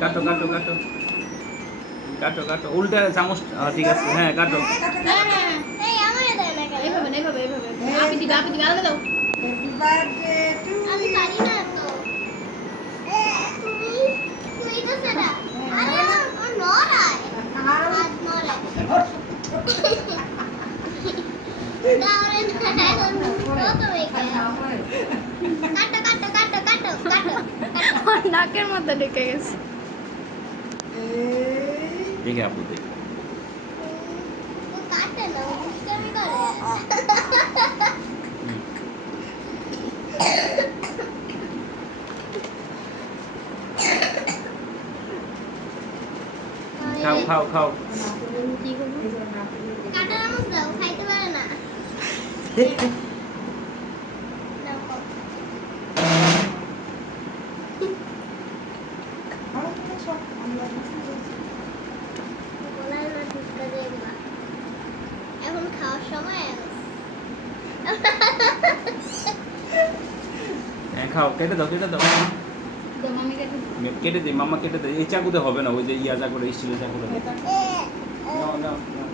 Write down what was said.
কাটো কাটো কাটো কাটো কাটো উল্টে চামচ ঠিক আছে হ্যাঁ কাটো এই আমারে দেয় না কেন? এইভাবে না, এইভাবে এইভাবে আপি দিবে আলাদা দাও। হ্যাপি বার্থডে টু আমি পারি না তো। তুমি কইতেছ না। আরে আমার নড়ায়। হাত নড়ায়। দাওরে না এখন কত বেকে। কাটো কাটো কাটো কাটো কাটো আমার নাকের মধ্যে ঢুকে গেছে। দেখে আপু দেখে ও কাটে না দুষ্টামি করে। খাও খাও খাও কি করব? কাটা চামচ দাও খাইতে পারে না। দাও খাও। গলায় না ঢুকা দেখবা। এখন খাওয়ার সময় আছে। হ্যাঁ খাও কেটে দাও কেটে দাও দাও মামিকে দাও। কেটে দিই মামা কেটে দেয় এই চাকুতে হবে না ওই যে ইয়া চাকুটা স্টিলের চাকুটা নাও নাও নাও